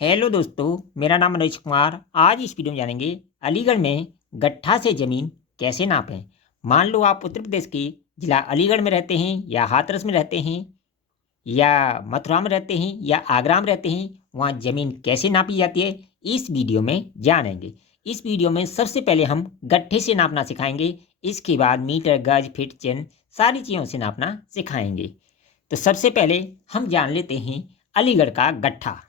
Hello दोस्तों, मेरा नाम मनोज कुमार। आज इस वीडियो में जानेंगे अलीगढ़ में गट्ठा से ज़मीन कैसे नापें। मान लो आप उत्तर प्रदेश के जिला अलीगढ़ में रहते हैं, या हाथरस में रहते हैं, या मथुरा में रहते हैं, या आगरा में रहते हैं। वहाँ ज़मीन कैसे नापी जाती है इस वीडियो में जानेंगे। इस वीडियो में सबसे पहले हम गट्ठे से नापना सिखाएंगे। इसके बाद मीटर, गज, फीट, चेन सारी चीज़ों से नापना सिखाएंगे। तो सबसे पहले हम जान लेते हैं अलीगढ़ का गट्ठा।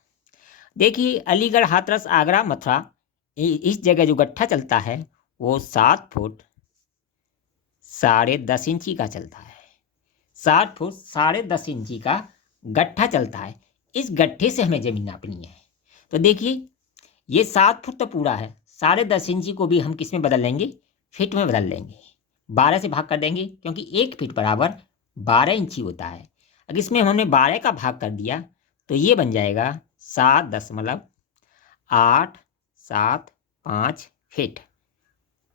देखिए, अलीगढ़, हाथरस, आगरा, मथुरा, इस जगह जो गट्ठा चलता है वो 7 फुट 10.5 इंची का चलता है। 7 फुट 10.5 इंची का गट्ठा चलता है। इस गट्ठे से हमें ज़मीन नापनी है। तो देखिए, ये 7 फुट तो पूरा है, 10.5 इंची को भी हम किस में बदल लेंगे? फिट में बदल लेंगे। 12 से भाग कर देंगे, क्योंकि 1 फीट बराबर 12 इंची होता है। अगर इसमें हमने 12 का भाग कर दिया तो ये बन जाएगा 7.875 फीट।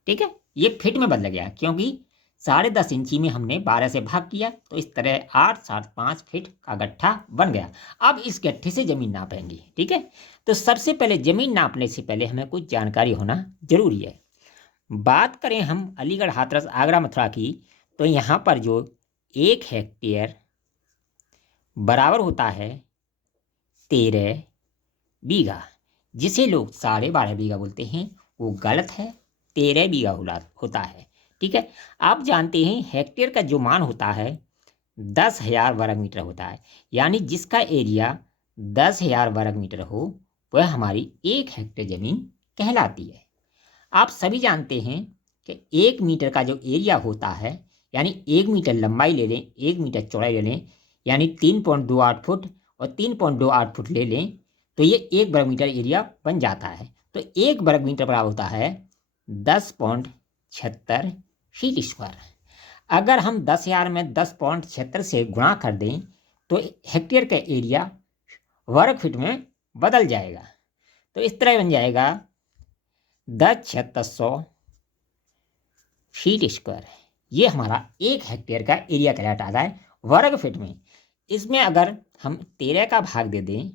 ठीक है, ये फिट में बदल गया क्योंकि 10.5 इंची में हमने 12 से भाग किया, तो इस तरह 875 फीट का गट्ठा बन गया। अब इस गट्ठे से ज़मीन नापेंगे। ठीक है, तो सबसे पहले ज़मीन नापने से पहले हमें कुछ जानकारी होना जरूरी है। बात करें हम अलीगढ़, हाथरस, आगरा, मथुरा की, तो यहाँ पर जो 1 हेक्टेयर बराबर होता है 13 बीघा, जिसे लोग 12.5 बीघा बोलते हैं, वो गलत है। 13 बीघा होता है। ठीक है, आप जानते हैं हेक्टेयर का जो मान होता है 10,000 वर्ग मीटर होता है। यानी जिसका एरिया 10,000 वर्ग मीटर हो वह हमारी 1 हेक्टेयर ज़मीन कहलाती है। आप सभी जानते हैं कि 1 मीटर का जो एरिया होता है, यानी 1 मीटर लंबाई ले लें, 1 मीटर चौड़ाई ले लें, यानी 3.28 फुट, और 3.28 फुट ले लें तो ये 1 वर्ग मीटर एरिया बन जाता है। तो 1 वर्ग मीटर बराबर होता है 10.76 फीट स्क्वायर। अगर हम 10,000 में 10.76 से गुणा कर दें तो हेक्टेयर का एरिया वर्ग फीट में बदल जाएगा। तो इस तरह बन जाएगा 10,600 फीट स्क्वायर। ये हमारा 1 हेक्टेयर का एरिया कहलाता है वर्ग फीट में। इसमें अगर हम 13 का भाग दे दें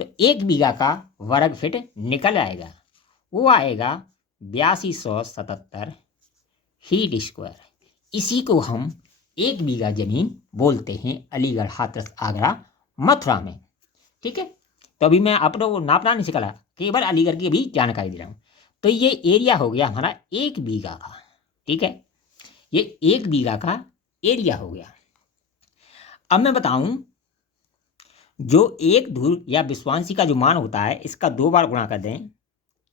तो 1 बीघा का वर्ग फीट निकल आएगा, वो आएगा 8277 फीट स्क्वायर। इसी को हम 1 बीघा जमीन बोलते हैं अलीगढ़, हाथरस, आगरा, मथुरा में। ठीक है, तो अभी मैं आप लोगों को नापना नहीं सिखा, केवल अलीगढ़ की भी जानकारी दे रहा हूँ। तो ये एरिया हो गया हमारा 1 बीघा का। ठीक है, ये 1 बीघा का एरिया हो गया। अब मैं बताऊं, जो एक ध्रुव या विश्वांशी का जो मान होता है, इसका 2 बार गुणा कर दें।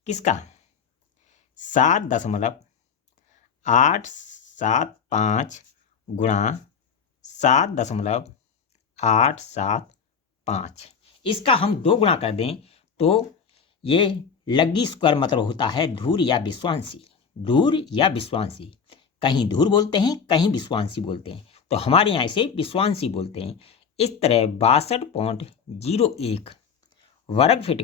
किसका? 7.875 गुणा 7.875, इसका हम 2 गुणा कर दें तो ये लग्गी स्क्वायर मतलब होता है धूर या विश्वांशी। धूर या विश्वांशी, कहीं धूर बोलते हैं, कहीं विश्वांशी बोलते हैं, तो हमारे यहाँ इसे विश्वांशी बोलते हैं। इस तरह 62.01 वर्ग फीट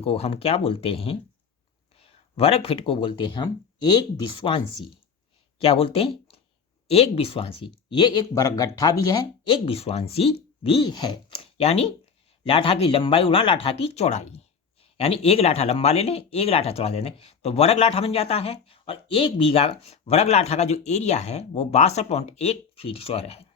को हम क्या बोलते हैं? वर्ग फीट को बोलते हैं हम एक विश्वांशी। क्या बोलते हैं? एक विश्वांशी। ये एक वर्ग गट्ठा भी है, एक विश्वांशी भी है। यानी लाठा की लंबाई गुणा लाठा की चौड़ाई, यानी 1 लाठा लंबा ले लें, 1 लाठा चौड़ा ले लें तो वर्ग लाठा बन जाता है। और 1 बीघा वर्ग लाठा का जो एरिया है वो 62.1 फीट स्क्वायर है।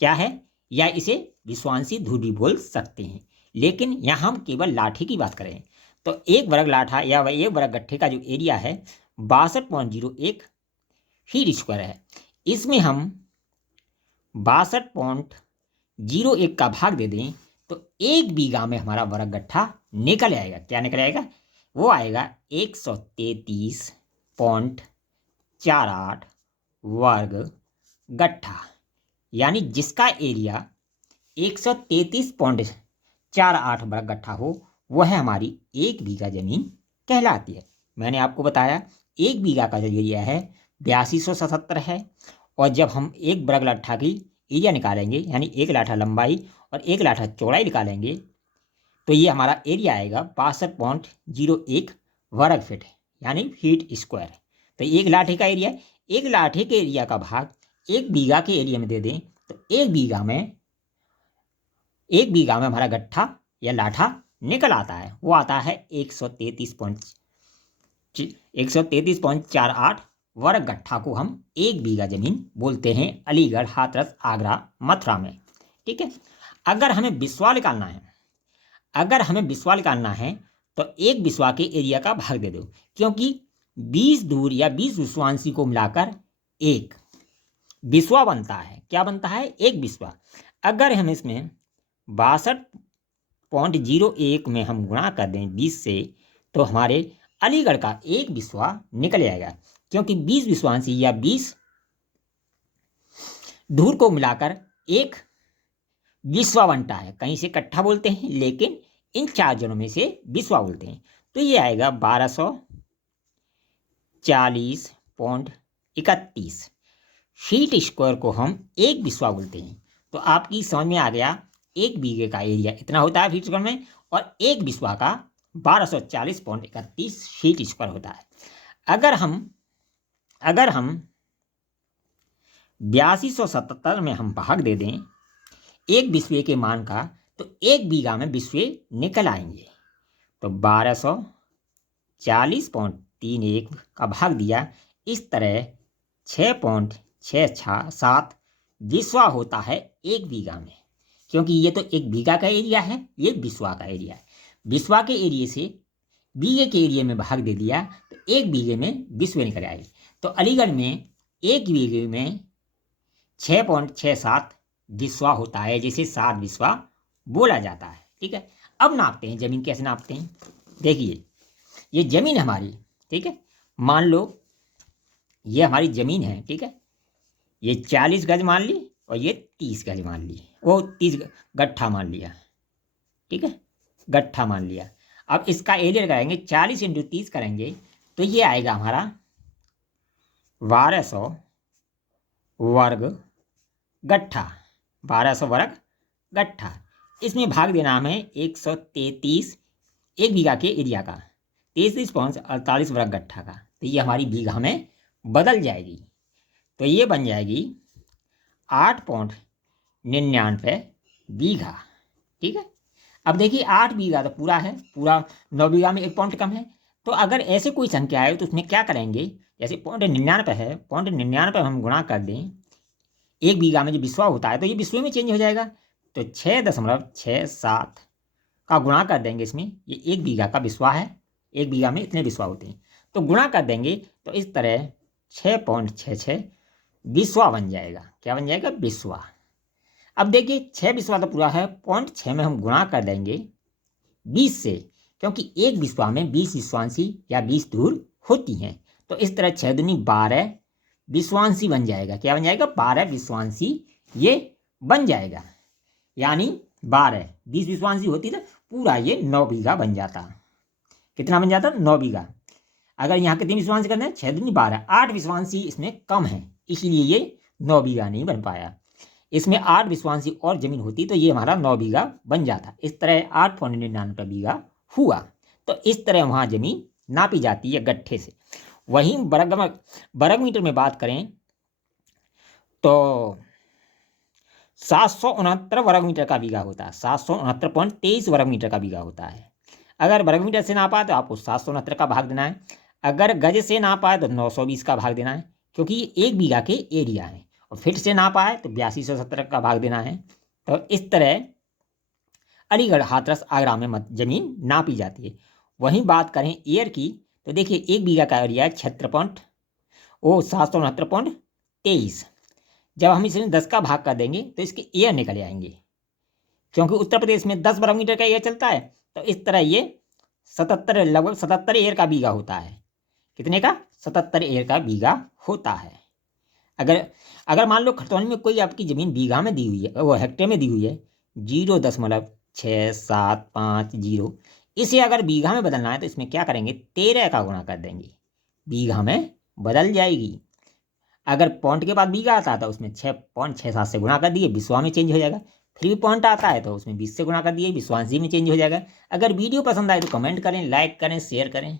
क्या है? या इसे विश्वांशी ध्रुव भी बोल सकते हैं, लेकिन यहाँ हम केवल लाठी की बात करें तो 1 वर्ग लाठा या 1 वर्ग गट्ठे का जो एरिया है 62.01 फीट स्क्वायर है। इसमें हम 62.01 का भाग दे दें तो 1 बीघा में हमारा वर्ग गट्ठा निकल आएगा। क्या निकल आएगा? वो आएगा 133.48 वर्ग गट्ठा। यानी जिसका एरिया 133.48 वर्ग गट्ठा हो वह हमारी 1 बीघा जमीन कहलाती है। मैंने आपको बताया 1 बीघा का जो एरिया है 8277 है। और जब हम 1 वर्ग लाठा की एरिया निकालेंगे, यानी 1 लाठा लंबाई और 1 लाठा चौड़ाई निकालेंगे, तो ये हमारा एरिया आएगा 62.01 वर्ग फीट, यानी फीट स्क्वायर। तो 1 लाठे का एरिया, 1 लाठे के एरिया का भाग 1 बीघा के एरिया में दे दें तो 1 बीघा में हमारा गट्ठा या लाठा निकल आता है वो आता है 133.48 वर्ग गट्ठा को हम 1 बीघा जमीन बोलते हैं अलीगढ़, हाथरस, आगरा, मथुरा में। ठीक है। अगर हमें बिस्वा निकालना है तो 1 बिस्वा के एरिया का भाग दे दो, क्योंकि 20 दूर या 20 विश्वांशी को मिलाकर 1 बिस्वा बनता है। क्या बनता है? 1 बिस्वा। अगर हम इसमें 62.01 में हम गुणा कर दें 20 से, तो हमारे अलीगढ़ का 1 बिस्वा निकल जाएगा, क्योंकि 20 विश्वांशी या 20 दूर को मिलाकर 1 बिस्वा बनता है। कहीं से कट्ठा बोलते हैं, लेकिन इन 4 जनों में से बिस्वा बोलते हैं। तो ये आएगा 1240.31 फीट स्क्वायर को हम 1 बिस्वा बोलते हैं। तो आपकी समझ में आ गया 1 बीघे का एरिया इतना होता है फीट स्क्वायर में, और 1 बिस्वा का 1240.31 फीट स्क्वायर होता है। अगर हम 8277 में हम भाग दे दें 1 बिस्वे के मान का, तो 1 बीघा में बिस्वे निकल आएंगे। तो 1240.31 का भाग दिया, इस तरह 6.667 बिस्वा होता है 1 बीघा में, क्योंकि ये तो 1 बीघा का एरिया है, ये बिस्वा का एरिया है। बिस्वा के एरिया से बीघे के एरिया में भाग दे दिया, तो 1 बीघे में बिस्वे निकल आएगी। तो अलीगढ़ में 1 बीघे में 6.67 बिस्वा होता है, जिसे 7 बिस्वा बोला जाता है। ठीक है। अब नापते हैं जमीन। कैसे नापते हैं? देखिए, ये जमीन हमारी, ठीक है, मान लो ये हमारी जमीन है। ठीक है। ये 40 गज मान ली और ये 30 गज मान ली, वो 30 गट्ठा मान लिया। ठीक है, गट्ठा मान लिया। अब इसका एरिया लगाएंगे, 40 × 30 करेंगे, तो ये आएगा हमारा 1200 वर्ग गट्ठा। 1200 वर्ग गट्ठा। इसमें भाग देना हमें 133 1 बीघा के एरिया का, 33.48 वर्ग गट्ठा का। तो ये हमारी बीघा में बदल जाएगी। तो ये बन जाएगी 8.99 बीघा। ठीक है। अब देखिए 8 बीघा तो पूरा है, पूरा 9 बीघा में 1 पॉइंट कम है। तो अगर ऐसे कोई संख्या है तो उसमें क्या करेंगे, जैसे 0.99 है, 0.99 हम गुणा कर दें 1 बीघा में जो बिस्वा होता है, तो ये बिस्वे में चेंज हो जाएगा। तो 6.67 का गुणा कर देंगे इसमें, ये 1 बीघा का बिस्वा है, 1 बीघा में इतने बिस्वा होते हैं, तो गुणा कर देंगे, तो इस तरह 6.66 बिस्वा बन जाएगा। क्या बन जाएगा? बिस्वा। अब देखिए 6 बिस्वा तो पूरा है, 0.6 में हम गुणा कर देंगे 20 से, क्योंकि 1 बिस्वा में 20 विश्वांशी या 20 धूर होती हैं। तो इस तरह 6 दूनी 12 विश्वांशी बन जाएगा। क्या बन जाएगा? 12 विश्वांशी ये बन जाएगा। यानी 12 20 विश्वांशी होती तो पूरा ये 9 बीघा बन जाता। कितना बन जाता? 9 बीघा। अगर यहाँ कितनी विश्वांशी करना है? 6 दूनी 12, 8 विश्वांशी इसमें कम है, इसलिए ये 9 बीघा नहीं बन पाया। इसमें 8 विश्वांशी और जमीन होती तो ये हमारा 9 बीघा बन जाता। इस तरह 8.99 बीघा हुआ। तो इस तरह वहाँ जमीन नापी जाती है गट्ठे से। वहीं वर्ग मीटर में बात करें तो 769 वर्ग मीटर का बीघा होता है, 769.23 वर्ग मीटर का बीघा होता है। अगर वर्ग मीटर से नापा है तो आपको 769 का भाग देना है, अगर गज से नापा है तो 920 का भाग देना है, क्योंकि ये 1 बीघा के एरिया है। और फीट से नापा है तो 8270 का भाग देना है। तो इस तरह अलीगढ़, हाथरस, आगरा में जमीन नापी जाती है। वहीं बात करें एयर की, तो देखिए 1 बीघा का एरिया 769.23। जब हम इसमें 10 का भाग कर देंगे तो इसके एयर निकल आएंगे, क्योंकि उत्तर प्रदेश में 10 वर्ग मीटर का एयर चलता है। तो इस तरह ये 77, लगभग 77 एयर का बीघा होता है। कितने का? 77 एयर का बीघा होता है। अगर मान लो खरतौनी में कोई आपकी ज़मीन बीघा में दी हुई है, वो हेक्टेयर में दी हुई है 0.6750, इसे अगर बीघा में बदलना है तो इसमें क्या करेंगे? 13 का गुणा कर देंगे, बीघा में बदल जाएगी। अगर पॉइंट के बाद बीघा आता है तो उसमें 6.67 से गुणा कर दिए, बिस्वा में चेंज हो जाएगा। फिर भी पॉइंट आता है तो उसमें 20 से गुणा कर दिए, विश्वांशी में चेंज हो जाएगा। अगर वीडियो पसंद आए तो कमेंट करें, लाइक करें, शेयर करें।